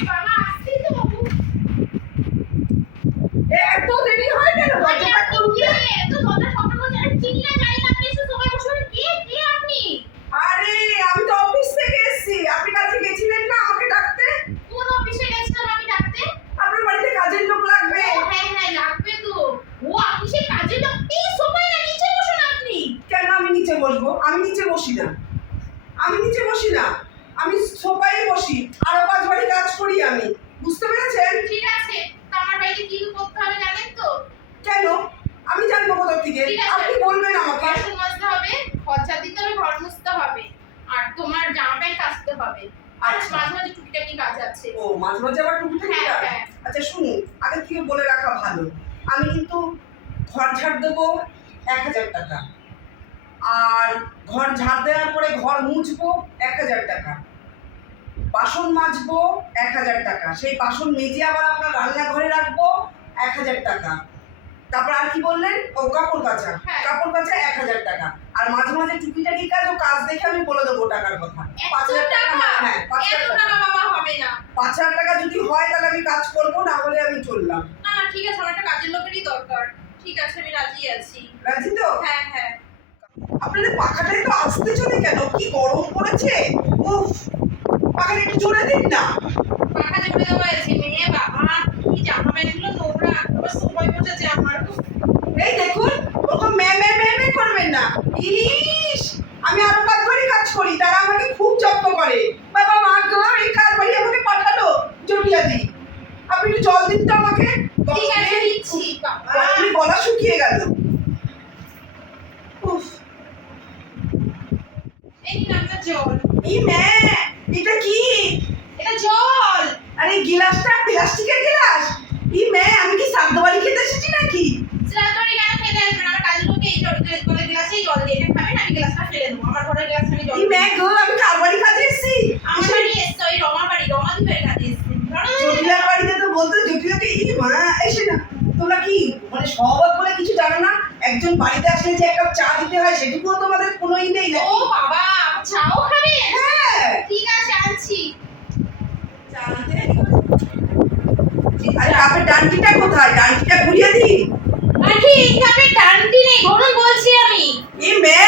বাবা আসছি তো এত দেরি হয় কেন দরজাটা খুলতে? এত দরজা ঠকঠক করছে। আরে চিনি না, আপনি এসে সবাই বসে বসে কে? কে আপনি? আরে আমি তো অফিস থেকে এসেছি আপনি কালকে গেছিলেন না আমাকে ডাকতে কোন অফিসে গেছিলাম আমি ডাকতে? আপনার বাড়িতে কাজের লোক লাগবে হ্যাঁ, হ্যাঁ, লাগবে তো। ও, আপনি কাজের লোক। এই সময় না, নিচে বসুন আপনি। কেন আমি নিচে বসবো আমি নিচে বসি না আমি নিচে বসি না সোফায় বসি আরও পাঁচ বাড়ি কাজ করি আমি বুঝতে পেরেছেন ঠিক আছে, আমার বাড়িতে কি করতে হবে জানেন তো? কেন আমি জানব কোথা থেকে আপনি বলবেন আমাকে বাসন মাজতে হবে, ঝাড় দিতে হবে, ঘর মুছতে হবে। আর তোমার জামা প্যান্ট কাচতে হবে আর আচ্ছা। মাঝে মাঝে টুকিটাকি কাজ আছে ও মাঝে মাঝে আবার টুকিটাকি হ্যাঁ, কাজ? হ্যাঁ। আচ্ছা শুনুন আগে থেকে বলে রাখা ভালো আমি কিন্তু ঘর ঝাড় দেবো এক হাজার টাকা আর ঘর ঝাড় দেওয়ার পরে ঘর মুছবো এক হাজার টাকা বাসন মাজবো এক হাজার টাকা। সেই বাসন মেজে আবার আপনার রান্নাঘরে রাখব এক হাজার টাকা। তারপর আর কি বললেন? ও কাপড় কাচা। হ্যাঁ। কাপড় কাচা এক হাজার টাকা। আর মাঝে মাঝে টুকিটাকি কাজ ও কাজ দেখে আমি বলে দেবো টাকার কথা। পাঁচ হাজার টাকা টাকা! হ্যাঁ পাঁচ হাজার টাকা। বাবা হবে না। পাঁচ হাজার টাকা যদি হয় তাহলে আমি কাজ করব না হলে আমি চললাম। না না ঠিক আছে আমার একটা কাজের লোকেরই দরকার। ঠিক আছে আমি রাজি আছি। রাজি তো? হ্যাঁ হ্যাঁ। আপনাদের পাখাটাই তো আসতে চলে কেন? কি গরম পড়েছে? উফ! পাখাটা একটু জোরে দিন না। পাখা জুড়ে দেওয়া আছে মেয়ে বাবা কি জামা প্যান্টগুলো নোংরা আবার সবাই বসেছে আমার। এই দেখুন ওরকম মে মে মে মে করবেন না। ইস আমি আরও কাজ বাড়ি কাজ করি তারা আমাকে খুব যত্ন করে। বাবা মা গো এই কাজ বাড়ি আমাকে পাঠালো জটিয়া দি আপনি একটু জল দিন তো আমাকে। ঠিক আছে দিচ্ছি বাবা। আপনি গলা শুকিয়ে গেল। উফ। এই নিন জল। এই ম্যা এটা কি এটা জল আরে গিলাসটা? প্লাস্টিকের গিলাস? ই মে আমি কি সাদ্দ বাড়ি খেতে এসেছি নাকি? সিলাতরি কেন খেতে আসবেন আমার কাজের লোকে এই জল করে গ্লাসেই জল দিয়ে এটা খাবেন আমি গ্লাসটা ফেলে দেবো। আমার ঘরের গ্লাস আমি জল ই মে গো আমি কার বাড়ি কাজে এসেছি? আমার বাড়ি এসছে ওই রমা বাড়ি রমা এসছে। জটিলার বাড়িতে তো বলতে জটিলাকে ই মা এসে না তোমরা কি মানে বলে কিছু জানো না? একজন বাড়িতে আসলে যে এক কাপ চা দিতে হয় সেটুকুও তোমাদের কোনো ই নেই না ও বাবা চাও খাবেন হ্যাঁ। ঠিক আছে আনছি। আরে কাপের ডান্ডিটা কোথায়? ডান্ডিটা ঘুরিয়ে দিই। আরে এই কাপে টানটি নেই ধরুন বলছি আমি। ই মে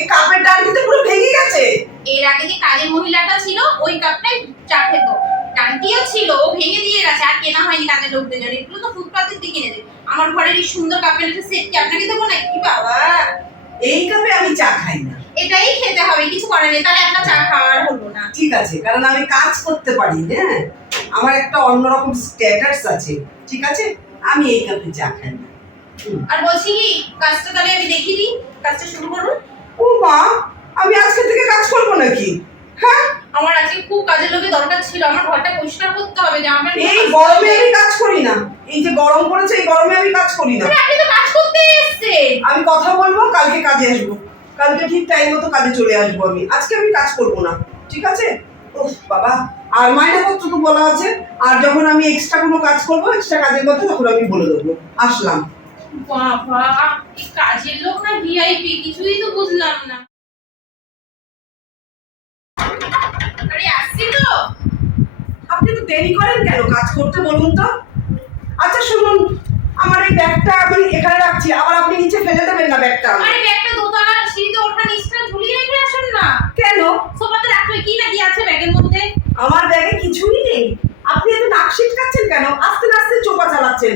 এই কাপের ডান্ডিতে পুরো ভেঙে গেছে। এর আগে যে কাজের মহিলাটা ছিল ওই কাপটাই চা খেত টানটিও ছিল ও ভেঙে দিয়ে গেছে আর কেনা হয়নি কাজের লোকদের জন্য এগুলো তো ফুটপাতের দিকে কিনে আমার ঘরের এই সুন্দর কাপের একটা সেট কি আপনাকে দেবো না কি বাবা এই কাপে আমি চা খাই না। এটাই খেতে হবে কিছু করার নেই তাহলে আপনার চা খাওয়ার হলো না। ঠিক আছে কারণ আমি কাজ করতে পারি হ্যাঁ? আমার একটা অন্যরকম স্ট্যাটাস আছে ঠিক আছে? আমি এই কাপে চা খাই না। আর বলছি কি কাজটা তাহলে আমি দেখিয়ে দিই কাজটা শুরু করুন। ও মা আমি আজকে থেকে কাজ করব নাকি? হ্যাঁ? আমার আজকে খুব কাজের লোকের দরকার ছিল আমার ঘরটা পরিষ্কার করতে হবে যে প্যান্ট এই গরমে আমি কাজ করি না। এই যে গরম পড়েছে এই গরমে আমি কাজ করি না। আপনি তো কাজ করতে এসেছেন। আমি কথা বলব কালকে কাজে আসব। কালকে ঠিক টাইম মতো কাজে চলে আসব আমি। আজকে আমি কাজ করব না ঠিক আছে? উফ বাবা। আর মাইনে পত্র তো বলা আছে। আর যখন আমি এক্সট্রা কোনো কাজ করব এক্সট্রা কাজের কথা তখন আমি বলে দেবো। আসলাম। বাবা কাজের লোক না ভিআইপি কিছুই তো বুঝলাম না। আরে আসছি তো। আপনি তো দেরি করেন কেন? কাজ করতে বলুন তো। আচ্ছা শুনুন। আমার এই ব্যাগটা আমি এখানে রাখছি আবার আপনি নিচে ফেলে দেবেন না ব্যাগটা আমার আরে ব্যাগটা দোতলা সিঁড়িতে ওঠা নিচটা ঝুলিয়ে রেখে আসুন না। কেন? সোফাতে রাখলে কি না কি আছে ব্যাগের মধ্যে? আমার ব্যাগে কিছুই নেই। আপনি এত নাক ছিটকাচ্ছেন কেন? আস্তে আস্তে চোপা চালাচ্ছেন।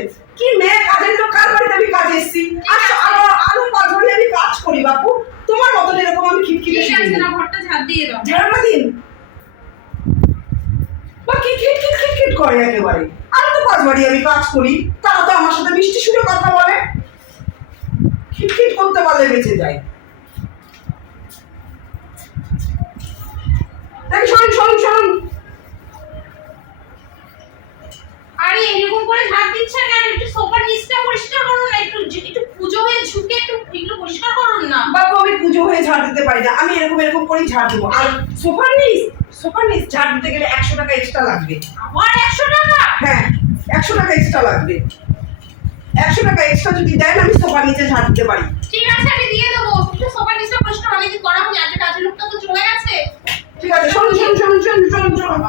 লাগবে। আমার 100 টাকা? হ্যাঁ 100 টাকা এক্সট্রা লাগবে। 100 টাকা এক্সট্রা যদি দেন আমি সোফা নিচে ঝাড় দিতে পারি। ঠিক আছে আমি দিয়ে দেব। কিন্তু সোফা নিচে প্রশ্ন আমি কি করা হয়নি আগে কাজের লোকটা তো চলে গেছে। ঠিক আছে শুনুন শুনুন শুনুন শুনুন শুনুন শুনুন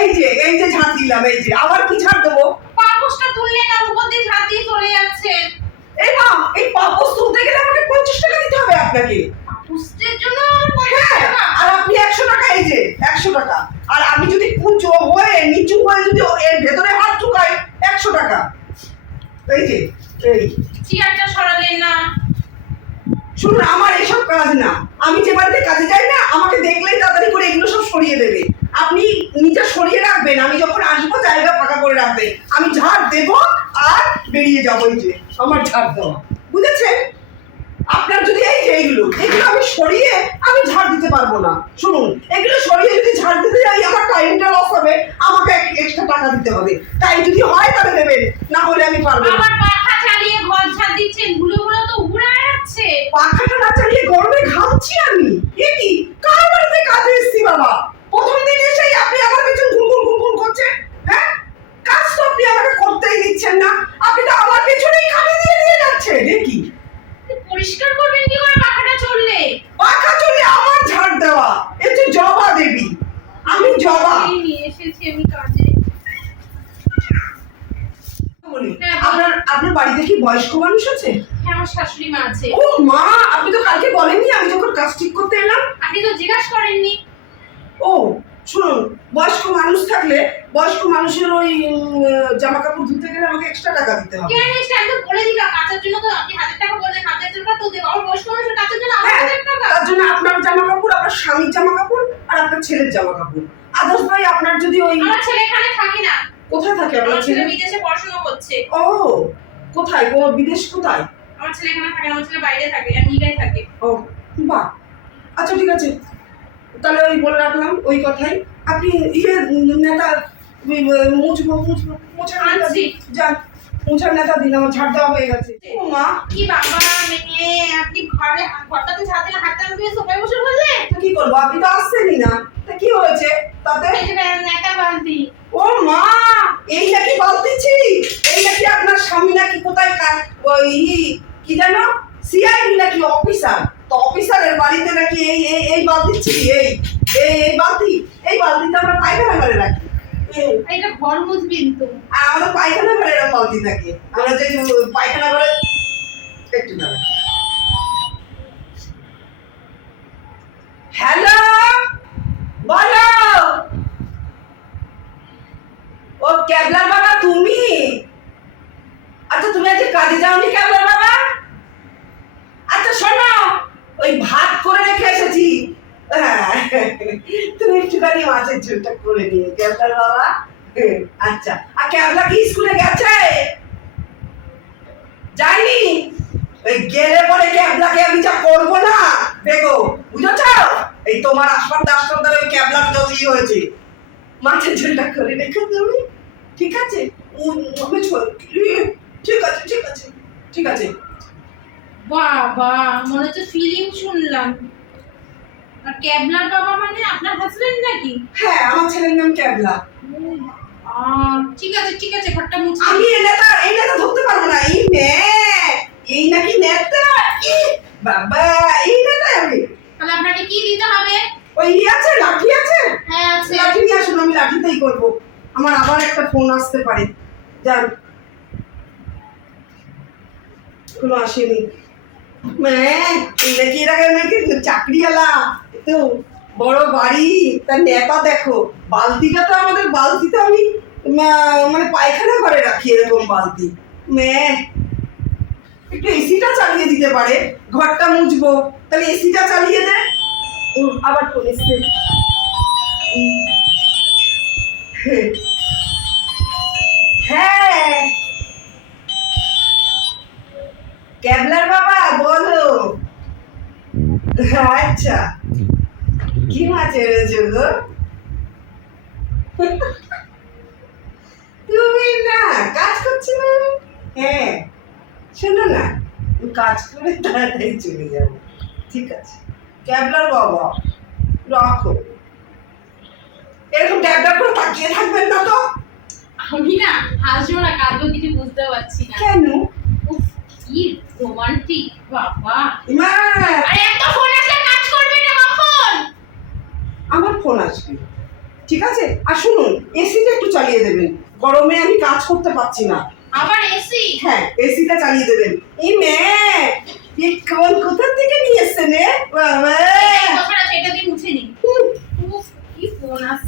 এই যে এই যে ঝাড় দিলাম এই যে। আবার কি ঝাড় দেবো? পাপোশটা তুললে না উপর দিয়ে চলে যাচ্ছে। এই মা এই পাপোস তুলতে গেলে আমাকে পঞ্চাশ টাকা দিতে হবে আপনাকে। পাপোশের জন্য হ্যাঁ আর আপনি একশো টাকা এই যে একশো টাকা। আর আমি যদি উঁচু হয়ে নিচু হয়ে যদি এর ভেতরে হাত ঢুকাই একশো টাকা। এই যে এই। চেয়ারটা সরালেন না। শুনুন আমার এসব কাজ না। আমি যে বাড়িতে কাজে যাই না আমাকে দেখলেই তাড়াতাড়ি করে এগুলো সব সরিয়ে দেবে। আপনি নিজে সরিয়ে রাখবেন আমি যখন আসব জায়গা ফাঁকা করে রাখবেন। আমি ঝাড় দেব আর বেরিয়ে যাব এই যে আমার ঝাড় দেওয়া। বুঝেছেন? আপনার যদি এই যে এইগুলো এগুলো আমি সরিয়ে আমি ঝাড় দিতে পারব না। শুনুন এগুলো সরিয়ে যদি ঝাড় দিতে যাই আমার টাইমটা লস হবে আমাকে এক্সট্রা টাকা দিতে হবে। তাই যদি হয় তাহলে দেবেন না হলে আমি পারব না। পাখা চালিয়ে ঘর ঝাড় দিচ্ছেন ধুলোগুলো তো উড়ে যাচ্ছে। পাখাটা না চালিয়ে গরমে ঘামছি আমি। এ কি? কার বাড়িতে কাজে এসেছি বাবা? প্রথম দিন এসেই আপনি আমার পেছন ঘুরঘুর ঘুরঘুর করছেন হ্যাঁ? কাজ তো আপনি আমাকে করতেই দিচ্ছেন না আপনি তো আমার পেছনেই খালি দিয়ে দিয়ে যাচ্ছেন এ কি? পরিষ্কার করবেন কি করে পাখাটা চললে? পাখা চলে আমার ঝাড় দেওয়া এ তো জবা দেবী আমি জবা। নিয়ে এসেছি আমি কাজে। হ্যাঁ, আপনার আপনার বাড়িতে কি বয়স্ক মানুষ আছে? হ্যাঁ আমার শাশুড়ি মা আছে। ও মা আপনি তো কালকে বলেননি আমি যখন কাজ ঠিক করতে এলাম। আপনি তো জিজ্ঞাসা করেননি। শুনুন বয়স্ক মানুষ থাকলে বয়স্ক মানুষের ওই জামা কাপড় ধুতে গেলে আমাকে এক্সট্রা টাকা দিতে হবে। কেন আমি তো বলে দিলাম কাচার জন্য তো আপনি হাজার টাকা বললেন হাজার টাকা তো দেবো। আমার বয়স্ক মানুষের কাচার জন্য আমার হ্যাঁ, হাজার টাকা। তার জন্য আপনার জামা কাপড় আপনার স্বামীর জামা কাপড় আর আপনার ছেলের জামা কাপড় আদার্স ভাই আপনার যদি ওই আমার ছেলে এখানে থাকে না। কোথায় থাকে আপনার ছেলে? বিদেশে পড়াশোনা করছে। ও কোথায়? কোন বিদেশ কোথায়? আমার ছেলে এখানে থাকে না আমার ছেলে বাইরে থাকে আমেরিকায় থাকে। ও বাহ। আচ্ছা ঠিক আছে। তাহলে ওই বলে রাখলাম ওই কথাই। আপনি ইয়ে নেতা মুছবো মুছবো নেতা। দিন। যান মোছার নেতা দিন আমার ঝাড় দেওয়া হয়ে গেছে। ও মা। কি বাবা মেয়ে আপনি ঘরে ঘরটাতে ছাদে হাতটা দিয়ে সোফায় বসে বললেন? তো কি করব? আপনি তো আসছেনই না। তা কি হয়েছে তাতে? একটা বালতি। ও মা! এই নাকি বালতিছি এই নাকি আপনার স্বামী নাকি কোথায় কা- ওই কি জানো সিআইডি নাকি অফিসার? তো অফিসারের বাড়িতে নাকি এই এই এই বালতিছি এই এই এই বালতি? এই বালতিতে আমরা পায়খানা করে রাখি। এই, এটা ঘর মুছবিন তো আর আমাদের পায়খানা ঘরে এরকম বালতি থাকে। আমরা যে পায়খানা ঘরে একটু দাঁড়ান। হ্যালো? বলো? ও ক্যাবলার বাবা তুমি? আচ্ছা তুমি আজকে কাজে যাওনি ক্যাবলার বাবা আচ্ছা শোনো ওই ভাত করে রেখে এসেছি। হ্যাঁ। তুমি একটুখানি মাছের ঝোলটা করে নিয়ে ক্যাবলার বাবা। আচ্ছা। আর ক্যাবলা কি স্কুলে গেছে? ওই গেলে পরে আমি যা করব না, দেখো, বুঝেছ? এই তোমার আসপান দাসপান ওই ক্যাবলার তো ই হয়েছে। মাছের ঝোলটা করে রেখে দেবে ঠিক আছে? ঠিক আছে ঠিক আছে ঠিক আছে। বাবা মনে হচ্ছে ফিলিং শুনলাম। আর ক্যাবলার বাবা মানে আপনার হাজবেন্ড নাকি? হ্যাঁ আমার ছেলের নাম ক্যাবলা। ঠিক আছে ঠিক আছে ঘরটা মুছে আমি এই নেতা ধরতে পারব না এই নে এই নাকি নেতা? বাবা এই নেতা আমি। তাহলে আপনাকে কি দিতে হবে? ওই ই আছে লাঠি আছে? হ্যাঁ আছে। লাঠি নিয়ে আসুন আমি লাঠিতেই করব। আমার আবার একটা ফোন আসতে পারে। যান। কোনো আসেনি চাকরিওয়ালা? তো বড় বাড়ি তার নেতা দেখো বালতিটা তো আমাদের বালতিতে আমি মানে পায়খানা ঘরে রাখি এরকম বালতি। একটু এসিটা চালিয়ে দিতে পারে ঘরটা মুছবো তাহলে এসিটা চালিয়ে দে। আবার ফোন উম, হ্যাঁ। ক্যাবলার বাবা বলো। আচ্ছা। কি মাছ এনেছো গো? তুমি না কাজ করছ না? হ্যাঁ শোনো না কাজ করে তাড়াতাড়ি চলে যাব। ঠিক আছে। ক্যাবলার বাবা রাখো। এরকম ড্যাব ড্যাব করে তাকিয়ে থাকবেন না তো? আমি না হাসবো না কাঁদবো কিছু বুঝতে পারছি না। কেন? কি রোমান্টিক বাবা। আরে এত ফোন আসলে কাজ করবে না কখন? ফোন আসবে। ঠিক আছে? আর শুনুন এসিটা একটু চালিয়ে দেবেন। গরমে আমি কাজ করতে পারছি না। আবার এসি হ্যাঁ এসিটা চালিয়ে দেবেন। এই মেয়ে এই কোন কোথা থেকে নিয়ে এসছে নে বাবা। আছে দিয়ে মুছে নি। উফ, কি ফোন আসছে।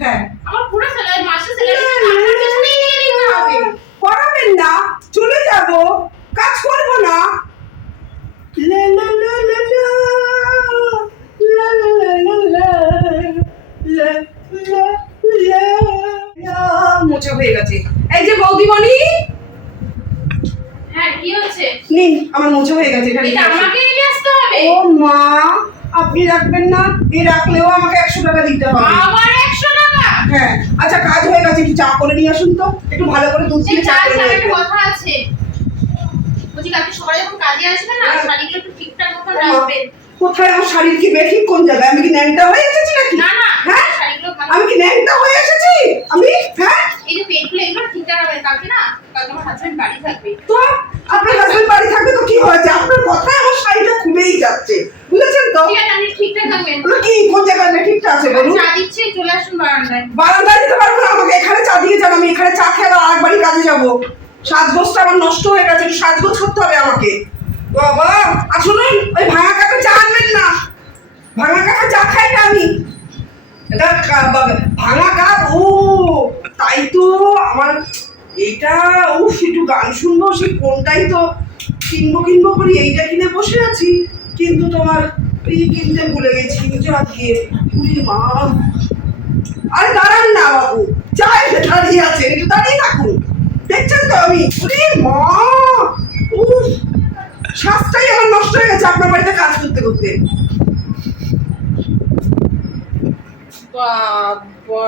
হ্যাঁ হ্যাঁ আমার পুরো স্যালারি স্যালারি না চলে যাব কাজ করব না। মোচা হয়ে গেছে এই যে বৌদিমণি হ্যাঁ কি হচ্ছে নিন আমার মোচা হয়ে গেছে এটা এটা নিয়ে আসুন। আমাকে নিয়ে আসতে হবে ও মা আপনি রাখবেন না এ রাখলেও আমাকে একশো টাকা দিতে হবে আবার টাকা হ্যাঁ আচ্ছা কাজ হয়ে গেছে একটু চা করে নিয়ে আসুন তো। একটু ভালো করে দুধ দিয়ে চা করে নিয়ে কথা আছে। বলছি কালকে সকালে যখন কাজে আসবে না হ্যাঁ। শাড়িগুলো একটু ঠিকঠাক মতন রাখবেন কোথায় আমার শাড়ির কি বেঠিক কোন জায়গায়? আমি কি ন্যাংটা হয়ে এসেছি নাকি? না না হ্যাঁ? আমি কি ন্যাংটা হয়ে এসেছি? আমি? হ্যাঁ? এই যে পেটগুলো এগুলো ঠিকঠাক রাখবেন কালকে না কালকে আমার হাজবেন্ড বাড়ি থাকবে। তো আপনার হাজবেন্ড বাড়ি থাকবে তো কি হয়েছে? আপনার কথায় আমার শাড়িটা খুলেই যাচ্ছে। তো ঠিকঠাক কি? কোন জায়গায় বেঠিকটা আছে বলুন। চা দিচ্ছি চলে আসুন বারান্দায়। বারান্দায় দিতে পারব না আমাকে এখানে চা দিয়ে যান আমি এখানে চা খেয়ে আবার আরেকবারই কাজে যাব। সাজগোজটা আমার নষ্ট হয়ে গেছে একটু সাজগোজ করতে হবে আমাকে। বাবা শুনুন ওই ভাঙা কাপে চা আনবেন না। ভাঙা কাপে চা খাই না আমি। এটা ভাঙা কাপ ও তাই তো আমার এটা ও একটু গান শুনব সে কোনটাই তো কিনবো কিনবো করি এইটা কিনে বসে আছি। কিন্তু তোমার এই কিনতে ভুলে গেছি কিন্তু আজকে উরি মা। আরে দাঁড়ান না বাবু চাই দাঁড়িয়ে আছে, একটু দাঁড়িয়ে থাকুন। দেখছেন তো আমি উরি মা। শ্বাসটাই আমার নষ্ট হয়ে গেছে আপনার বাড়িতে কাজ করতে করতে। বাবা।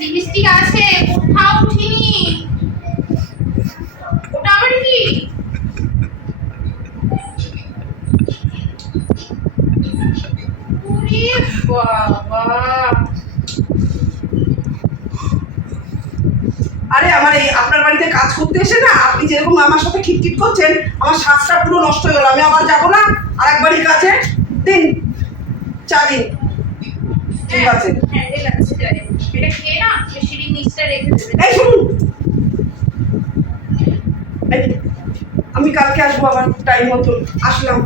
লিপস্টিক আছে, কোথাও উঠিনি ওটা আবার কি ওরে বাবা আরে আমার এই আপনার এসে না, আপনি যেরকম আমার সাথে খিটখিট করছেন, আমার শ্বাসটা পুরো নষ্ট হয়ে গেল। আমি আবার যাব না? আর একবারই কাজে দিন। চা দিন ঠিক আছে। এই শুনুন। আমি কালকে আসব আবার টাইম মতন। আসলাম।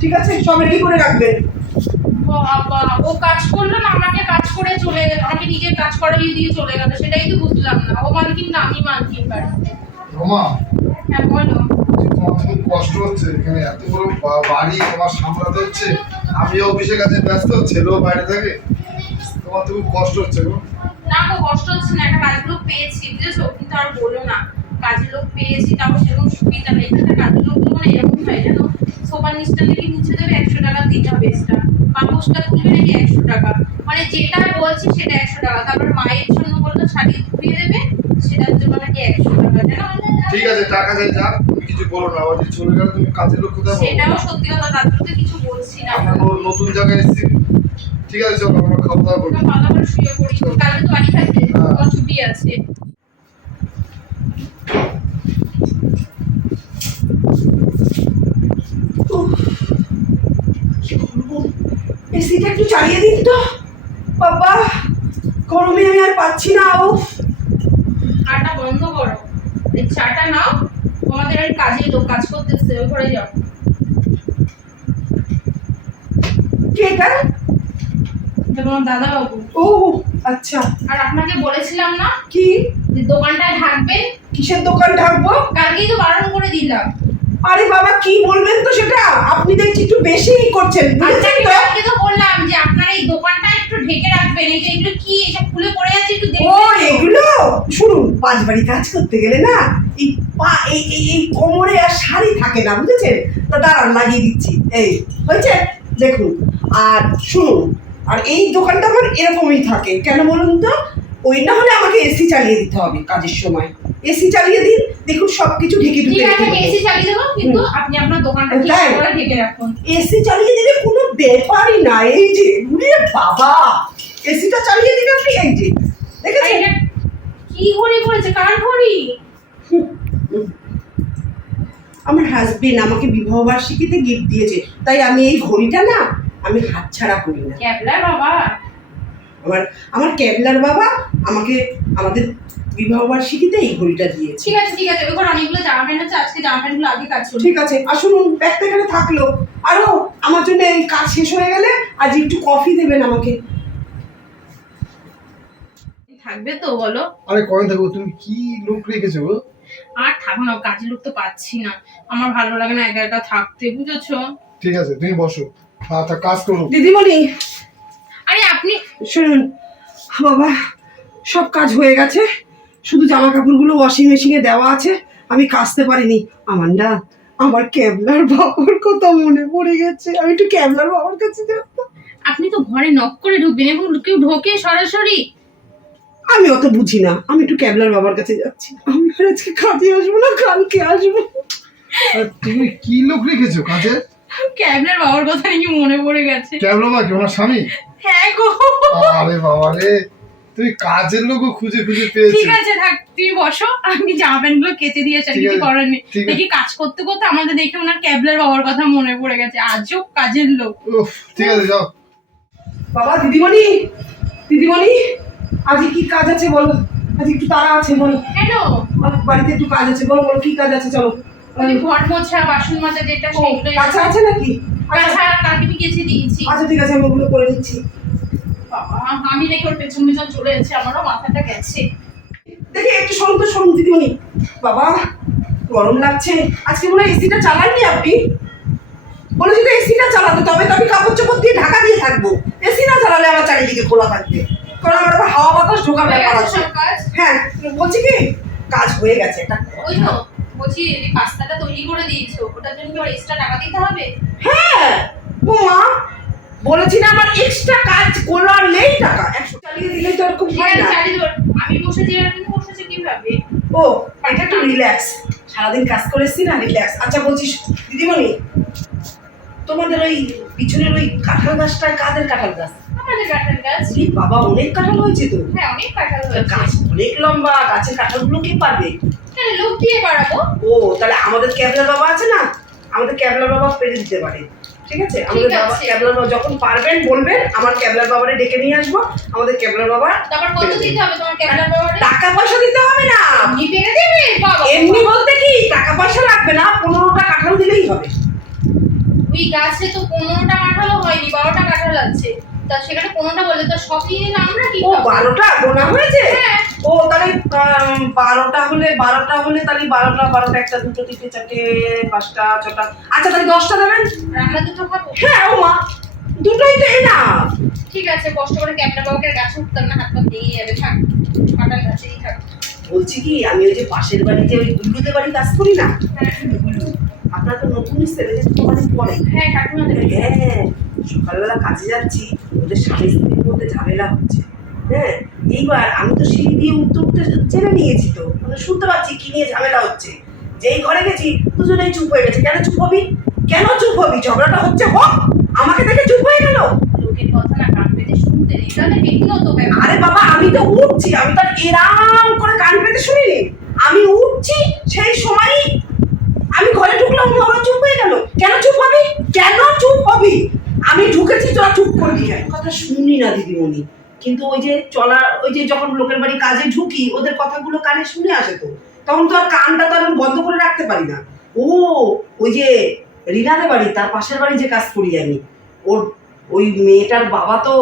ঠিক আছে? সব রেডি করে রাখবেন? ও কাজ করল না, আমাকে কাজ করে চলে আমাকে নিজের কাজ করাই দিয়ে চলে গেল, সেটাই তো বুঝলাম না। ও মালকিন না, আমি মালকিন বাড়িতে। রমা? হ্যাঁ তোমার খুব কষ্ট হচ্ছে এখানে। এত বড় বাড়ি তোমার সামলাতে হচ্ছে। আমি অফিসে কাছে ব্যস্ত ছেলেও বাইরে থাকে। তোমার তো খুব কষ্ট হচ্ছে গো। না গো কষ্ট হচ্ছে না। একটা কাজের লোক পেয়েছি বুঝেছ? কিন্তু আর বলো না। কাজের লোক পেয়েছি তাও সেরকম সুবিধা নেই। এখানে কাজের লোক মানে এরকম হয় জানো? সোফার নিচটা নাকি মুছে দেবে একশো টাকা দিতে হবে এক্সট্রা পাপোশটা তুলবে নাকি একশো টাকা। মানে যেটা বলছি সেটা একশো টাকা। তারপর মায়ের জন্য বলল শাড়ি ধুয়ে দেবে সেটার জন্য নাকি একশো টাকা ঠিক আছে টাকা চাই যা তুমি কিছু বলো না আবার চলে গেলে তুমি কাজের লোক কোথায় সেটাও সত্যি কথা তার কিছু বলছি না। আমরা নতুন জায়গায় এসেছি। ঠিক আছে চলো আমরা খাওয়া দাওয়া করি। ভালো করে শুয়ে পড়ি। কালকে তো বাড়ি থাকবে হ্যাঁ। তোমার ছুটি আছে। এসিটা একটু চালিয়ে দিন তো। বাবা গরমে আমি আর পাচ্ছি না ও চাটা বন্ধ করো এই চাটা নাও তোমাদের আর কাজে লোক কাজ করতেছে ওই ঘরে যাও তোমার দাদা বাবু ও আচ্ছা। আর আপনাকে বলেছিলাম না কি? যে দোকানটায় থাকবেন কিসের দোকান ঢাকবো? কালকেই তো বারণ করে দিলাম। আরে বাবা কি বলবেন তো সেটা? আপনি দেখছি একটু বেশিই করছেন আচ্ছা বুঝেছেন তো কালকে তো বললাম যে আপনারা এই দোকানটা একটু ঢেকে রাখবেন এই যে এগুলো কি এসব খুলে পড়ে যাচ্ছে একটু ও এগুলো? শুনুন পাঁচ বাড়ি কাজ করতে গেলে না এই পা এই এই এই কোমরে আর শাড়ি থাকে না বুঝেছেন? তা দাঁড়ান লাগিয়ে দিচ্ছি। এই হয়েছে? দেখুন আর শুনুন আর এই দোকানটা আমার এরকমই থাকে। কেন বলুন তো? ওই না হলে আমাকে এসি চালিয়ে দিতে হবে কাজের সময়। এসি চালিয়ে দিন দেখুন সব কিছু ঢেকে ঢুকে আছে এসি চালিয়ে দেবো কিন্তু আপনি আপনার দোকানটা ঠিক? করে ঢেকে রাখুন। এসি চালিয়ে দিলে কোনো ব্যাপারই না এই যে উরে বাবা! এসিটা চালিয়ে দিলে আপনি এই যে দেখেছেন? কি ঘড়ি পড়েছে? কার ঘড়ি? আমার হাজবেন্ড আমাকে বিবাহ বার্ষিকীতে গিফট দিয়েছে। তাই আমি এই ঘড়িটা না আমি হাতছাড়া করি না। ক্যাবলার বাবা। আমার আমার ক্যাবলার বাবা আমাকে আমাদের বিবাহ বার্ষিকীতে এই ঘড়িটা দিয়েছে। ঠিক আছে ঠিক আছে ওই ঘরে অনেকগুলো জামা প্যান্ট আছে আজকে জামা প্যান্টগুলো আগে কাজ করুন ঠিক আছে আসুন ব্যাগটা এখানে থাকল। আরও আমার জন্য এই কাজ শেষ হয়ে গেলে আজ একটু কফি দেবেন আমাকে। থাকবে তো বলো। আরে কয়েন থাকব? তুমি কি লোক রেখেছো গো? আর থাকো না কাজের লোক তো পাচ্ছি না। আমার ভালো লাগে না একা একা থাকতে বুঝেছ? ঠিক আছে তুমি বসো। হ্যাঁ তা কাজ করো। দিদিমণি আরে আপনি শুনুন বাবা সব কাজ হয়ে গেছে। শুধু জামা কাপড়গুলো ওয়াশিং মেশিনে দেওয়া আছে আমি কাচতে পারিনি। আমার না আমার ক্যাবলার বাবার কথা মনে পড়ে গেছে। আমি একটু ক্যাবলার বাবার কাছে যাব। আপনি তো ঘরে নক করে ঢুকবেন এবং কেউ ঢোকে সরাসরি। আমি অত বুঝি না। আমি একটু ক্যাবলার বাবার কাছে যাচ্ছি। আমি আর আজকে কাজে আসব না কালকে আসব। আর তুমি কি লোক রেখেছো কাজে? ক্যাবলার বাবার কথা নাকি মনে পড়ে গেছে। কেমন কি ওনার স্বামী? হ্যাঁ গো। আরে বাবা রে। তুমি কাজের লোকও খুঁজে খুঁজে পেয়েছ ঠিক আছে থাক তুমি বসো আমি জামা প্যান্টগুলো কেচে আর কিছু করার নেই দেখি কাজ করতে করতে আমাদের দেখে ওনার ক্যাবলার বাবার কথা মনে পড়ে গেছে আজও কাজের লোক ঠিক আছে যাও বাবা দিদিমণি দিদিমণি আজ কি কাজ আছে বলো আজ একটু তাড়া আছে বলো কেন বাড়িতে একটু কাজ আছে বলো বলো কি কাজ আছে চলো ঘর মোছা বাসন মাজা যেটা সেগুলো কাছে আছে নাকি আচ্ছা কালকে আমি কেচে দিয়েছি আচ্ছা ঠিক আছে আমি ওগুলো করে নিচ্ছি বাবা আমি নাকি ওর পেছন পেছন চলে যাচ্ছে আমারও মাথাটা গেছে। দেখি একটু সরুন তো সরুন দিদিমণি। বাবা গরম লাগছে। আজকে মনে হয় এসিটা চালাননি আপনি? বলেছি তো এসিটা চালাতে তবে তো আমি কাপড় চোপড় দিয়ে ঢাকা দিয়ে থাকব। এসি না চালালে আমার চারিদিকে খোলা থাকবে। কারণ আমার আবার হাওয়া বাতাস ঢোকার ব্যাপার আছে। কাজ? হ্যাঁ বলছি কি? কাজ হয়ে গেছে একটা। ওই তো বলছি যে পাস্তাটা তৈরি করে দিয়েছ ওটার জন্য কি এক্সট্রা টাকা দিতে হবে? হ্যাঁ! ও মা বলেছি না আমার এক্সট্রা কাজ করলেই টাকা। একশো চালিয়ে দিলেই তো ঠিক হয় না। আমি বসেছি আর তুমি কীভাবে? ও এটা একটু রিল্যাক্স সারাদিন কাজ করে এসছি না রিল্যাক্স আচ্ছা বলছিস দিদিমণি তোমাদের ওই পিছনের ওই কাঁঠাল গাছটায় কাদের কাঁঠাল গাছ? আমাদের কাঁঠাল গাছ। বাবা অনেক কাঁঠাল হয়েছে তো। হ্যাঁ অনেক কাঁঠাল হয়েছে। গাছ অনেক লম্বা গাছের কাঁঠালগুলো কে পারবে? হ্যাঁ লোক দিয়ে বাড়াবো। ও তাহলে আমাদের ক্যাবলার বাবা আছে না? আমাদের ক্যাবলার বাবা পেরে দিতে পারে। ঠিক আছে? আমাদের বাবা। ক্যাবলার বাবা যখন পারবেন বলবেন আমার ক্যাবলার বাবারে ডেকে নিয়ে আসব আমাদের ক্যাবলার বাবা তারপর কত দিতে হবে তোমার ক্যামেরা বাবারে? টাকা পয়সা দিতে হবে না! আপনি পেরে দেবে? বাবা এমনি বলতে কি টাকা পয়সা লাগবে না পনেরোটা কাঁঠাল দিলেই হবে। ওই গাছে তো পনেরোটা কাঁঠালও হয়নি বারোটা কাঁঠাল আছে। তা সেখানে পনেরোটা বলে তো সবই আমরা কি ও বারোটা গোনা হয়েছে? হ্যাঁ। ও তাহলে বারোটা হলে বারোটা হলে তাহলে বারোটা বারোটা একটা দুটো তিনটে চারটে পাঁচটা ছটা। আচ্ছা তাহলে দশটা দেবেন? আমরা দুটো খাব হ্যাঁ ও মা দুটোই তো না ঠিক আছে কষ্ট করে ক্যামেরা বাবাকে গাছে উঠতাম না হাত পা দিয়ে যাবে থাক। কাঁঠাল গাছেই থাক। বলছি কি আমি ওই যে পাশের বাড়িতে ওই গুল্লুদের বাড়ি কাজ করি না? হ্যাঁ আপনার তো নতুন ছেলে যে তোমাদের পরে। হ্যাঁ কাকিমাদের হ্যাঁ সকালবেলা কাজে যাচ্ছি ওদের স্বামী স্ত্রীর মধ্যে ঝামেলা হচ্ছে। হ্যাঁ এইবার আমি তো সিঁড়ি দিয়ে উঠতে উঠতে জেনে নিয়েছি তো। মানে শুনতে পাচ্ছি কি নিয়ে ঝামেলা হচ্ছে। যেই ঘরে গেছি দুজনেই চুপ হয়ে গেছে। কেন চুপ হবি? কেন চুপ হবি? ঝগড়াটা হচ্ছে হোক! আমাকে দেখে চুপ হয়ে গেল। লোকের কথা না কান পেতে শুনতে নেই। তাহলে ব্যক্তিগত ব্যাপার। আরে বাবা আমি তো উঠছি। আমি তো এরাম করে কান পেতে শুনিনি। আমি উঠছি সেই সময়ই আমি ঘরে ঢুকলাম বাবা চুপ হয়ে গেল। কেন চুপ হবি? কেন চুপ হবি? আমি ঢুকেছি তোরা চুপ করবি কেন? কথা শুনি না দিদিমণি। কিন্তু ওই যে চলা ওই যে যখন লোকের বাড়ি কাজে ঢুকি, ওদের কথাগুলো কানে শুনে আসে তো। তখন তো আর কানটা তো আমি বন্ধ করে রাখতে পারি না। ও, ওই যে রিনাদের বাড়ি, তার পাশের বাড়ি যে কাজ করি আমি, ওর, ওই মেয়েটার বাবা তো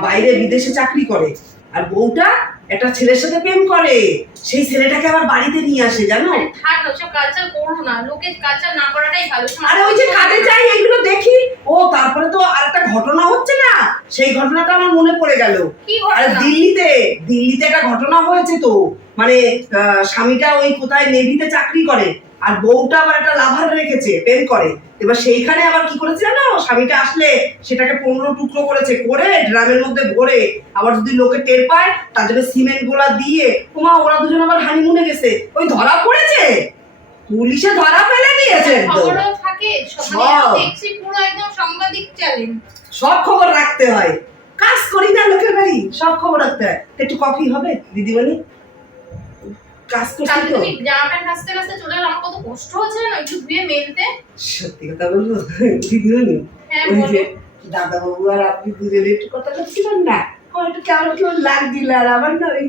বাইরে বিদেশে চাকরি করে। আর বউটা একটা ছেলের সাথে প্রেম করে সেই ছেলেটাকে আবার বাড়িতে নিয়ে আসে জানো? আরে থাক ওসব কালচার করো না। লোকে কালচার না করাটাই ভালো। আরে ওই যে কাজে যাই এগুলো দেখি। ও তারপরে তো আর একটা ঘটনা হচ্ছে না? সেই ঘটনাটা আমার মনে পড়ে গেল। আরে দিল্লিতে দিল্লিতে একটা ঘটনা হয়েছে তো। মানে স্বামীটা ওই কোথায় নেভিতে চাকরি করে। আর বউটা আবার একটা লাভার রেখেছে প্রেম করে। এবার সেইখানে আবার কি করেছে জানো? স্বামীটা আসলে সেটাকে পনেরো টুকরো করেছে করে ড্রামের মধ্যে ভরে আবার যদি লোকে টের পায় তার জন্য সিমেন্ট গোলা দিয়ে ওমা ওরা দুজন আবার হানিমুনে গেছে। ওই ধরা পড়েছে? পুলিশে ধরা ফেলে দিয়েছে সব খবর রাখতে হয়। কাজ করি না লোকের বাড়ি সব খবর রাখতে হয়। একটু কফি হবে দিদিমণি? কাজ করছি তো। তুমি জামা প্যান্ট কাচতে কাচতে চলে এলো আমার কত কষ্ট হচ্ছে না একটু ধুয়ে মেলতে। সত্যি কথা বলব? ওই যে দাদা বাবু আর আপনি দুজনে একটু কথা বলছিলেন না? একটু কেমন কেমন লাগছিল আর আমার না ওই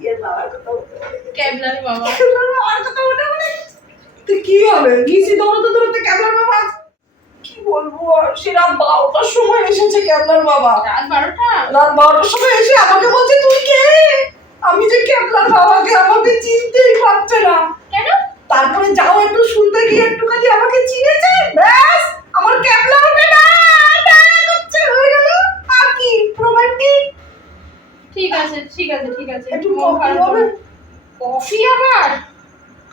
ইয়ের বাবার কথা বলতে পারে ক্যাবলার বাবা। বাবার কথা মনে পড়ে তো কি হবে? গিয়েছি ক্যাবলার বাবা কি বলব আর? সে রাত বারোটার সময় এসেছে ক্যাবলার বাবা। রাত বারোটা? রাত বারোটার সময় এসে আমাকে বলছে তুই কে? আমি যে ক্যাবলার বাবাকে আমাকে চিনতেই পারছে না। কেন? তারপরে যাও একটু শুনতে গিয়ে একটুখানি আমাকে চিনেছে। ব্যাস আমার ক্যাবলা না করছে হয়ে গেল। আর কি রোমান্টিক ঠিক আছে ঠিক আছে ঠিক আছে। একটু কফি হবে? কফি আবার?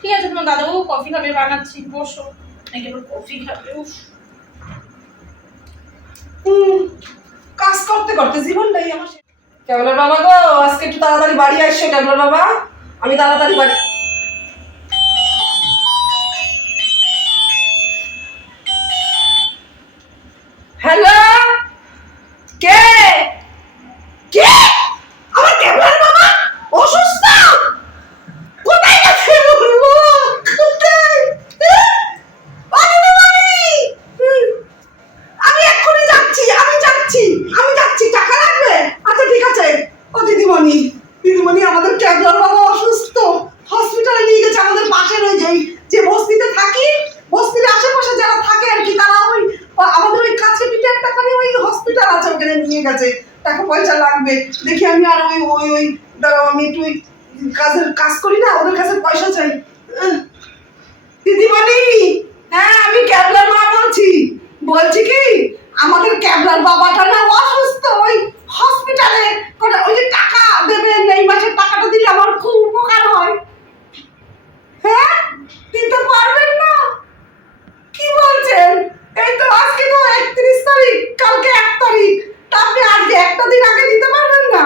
ঠিক আছে তোমার দাদাবাবু কফি খাবে বানাচ্ছি বসো। নাকি কফি খাবে? উফ। কাজ করতে করতে জীবনটাই আমার। ক্যাবলার বাবা গো আজকে একটু তাড়াতাড়ি বাড়ি আসছো ক্যাবলার বাবা। আমি তাড়াতাড়ি বাড়ি ওই ওই ওই, দাঁড়াও, আমি একটু কাজের কাজ করি না, ওদের কাছে পয়সা চাই। দিদিমণি! হ্যাঁ আমি ক্যাবলার মা বলছি। বলছি কি, আমাদের ক্যাবলার বাবাটা না অসুস্থ, ওই হসপিটালে ওই যে টাকা দেবেন, এই মাসের টাকাটা দিলে আমার খুব উপকার হয়। হ্যাঁ? দিতে পারবেন না? কি বলছেন? এই তো আজকে তো একত্রিশ তারিখ, কালকে এক তারিখ। আপনি আজকে একটা দিন আগে দিতে পারবেন না?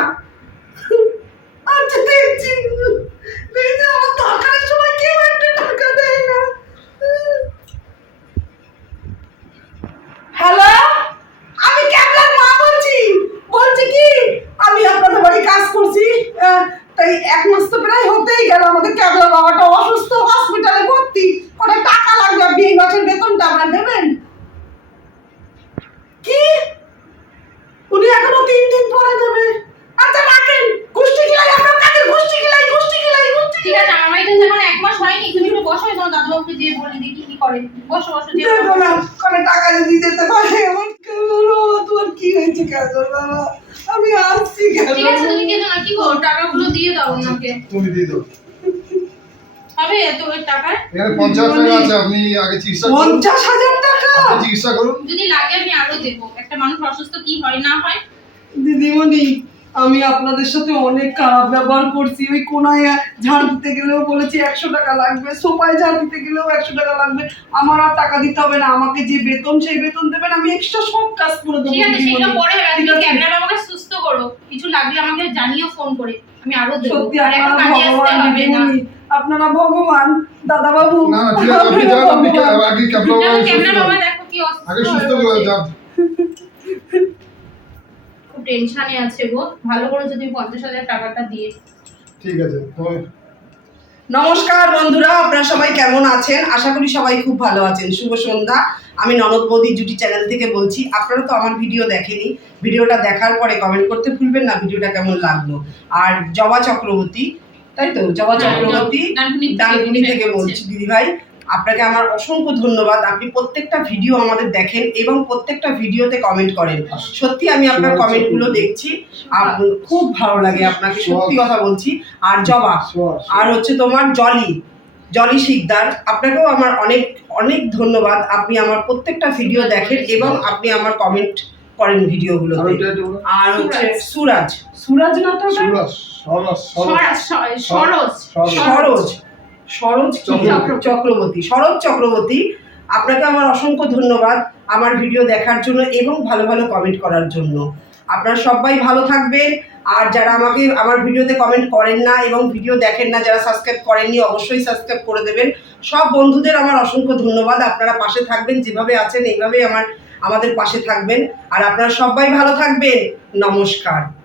হ্যালো আমি ক্যাবলার মা বলছি। বলছি কি? আমি আপনাদের বাড়ি কাজ করছি তাই এক মাস তো প্রায় হতেই গেল আমাদের ক্যাবলার বাবাটা অসুস্থ হসপিটালে ভর্তি ওটা টাকা লাগবে আপনি এই মাসের বেতনটা আমার দেবেন কি উনি এখনও তিন দিন পরে দেবে আচ্ছা রাখেন গোষ্ঠী গিলাই আপনার কাছে গোষ্ঠী গিলাই গোষ্ঠী গিলাই গোষ্ঠী ঠিক আছে আমার বাড়িতে যখন এক মাস হয়নি তুমি একটু বসো আমি তোমার দাদাবাবুকে দিয়ে বলে দিই কি কি করে বসো বসো দেবো না করে টাকা যদি দিতে পারে আমার তোমার কি হয়েছে কেন বাবা আমি আসছি কেন? ঠিক আছে তুমি কেন না কি করো? টাকাগুলো দিয়ে দাও ওনাকে। তুমি দিয়ে দাও। হবে এত টাকা? এখানে পঞ্চাশ টাকা আছে আপনি আগে চিকিৎসা করুন। পঞ্চাশ হাজার টাকা? আপনি চিকিৎসা করুন। যদি লাগে আমি আরও দেবো। একটা মানুষ অসুস্থ কি হয় না হয়? দিদিমণি আমি আপনাদের সাথে অনেক খারাপ ব্যবহার করছি। ওই কোনায় ঝাড় দিতে গেলেও বলেছি একশো টাকা লাগবে সোফায় ঝাড় দিতে গেলেও একশো টাকা লাগবে। আমার আর টাকা দিতে হবে না আমাকে যে বেতন সেই বেতন দেবেন আমি এক্সট্রা সব কাজ করে দেবো বাবাকে সুস্থ করো। কিছু লাগলে আমাকে জানিও ফোন করে। আমি আরও সত্যি আপনারা ভগবান আপনারা দাদা বাবু না না ঠিক আছে আপনি যান আপনি আগে সুস্থ বাবা দেখো কি অসুস্থ আগে সুস্থ করে যান। খুব টেনশনে আছে গো। ভালো করে যদি পঞ্চাশ হাজার টাকাটা দিয়ে ঠিক আছে নমস্কার বন্ধুরা আপনারা সবাই কেমন আছেন? আশা করি সবাই খুব ভালো আছেন। শুভ সন্ধ্যা। আমি ননদ বৌদি জুটি চ্যানেল থেকে বলছি আপনারা তো আমার ভিডিও দেখেনি। ভিডিওটা দেখার পরে কমেন্ট করতে ভুলবেন না ভিডিওটা কেমন লাগল। আর জবা চক্রবর্তী তাই তো? জবা হ্যাঁ, চক্রবর্তী ডানকুনি থেকে ডানকুনি থেকে বলছি। দিদি ভাই আপনাকে আমার অসংখ্য ধন্যবাদ। আপনি প্রত্যেকটা ভিডিও আমাদের দেখেন এবং প্রত্যেকটা ভিডিওতে কমেন্ট করেন। সত্যি আমি আপনার কমেন্টগুলো দেখছি। খুব ভালো লাগে আপনাকে সত্যি কথা বলছি। আর জবা আর হচ্ছে তোমার জলি জলি শিকদার। আপনাকেও আমার অনেক অনেক ধন্যবাদ। আপনি আমার প্রত্যেকটা ভিডিও দেখেন এবং আপনি আমার কমেন্ট করেন ভিডিওগুলো আর হচ্ছে সুরাজ। সুরাজ। না তো? সুরজ, সরস, সরস। সরস। সরস। সরোজ সরোজ চক্রবর্তী। সরোজ চক্রবর্তী। আপনাকে আমার অসংখ্য ধন্যবাদ আমার ভিডিও দেখার জন্য এবং ভালো ভালো কমেন্ট করার জন্য। আপনারা সবাই ভালো থাকবেন আর যারা আমাকে আমার ভিডিওতে কমেন্ট করেন না এবং ভিডিও দেখেন না যারা সাবস্ক্রাইব করেননি অবশ্যই সাবস্ক্রাইব করে দেবেন। সব বন্ধুদের আমার অসংখ্য ধন্যবাদ। আপনারা পাশে থাকবেন যেভাবে আছেন এইভাবেই আমার আমাদের পাশে থাকবেন। আর আপনারা সবাই ভালো থাকবেন। নমস্কার।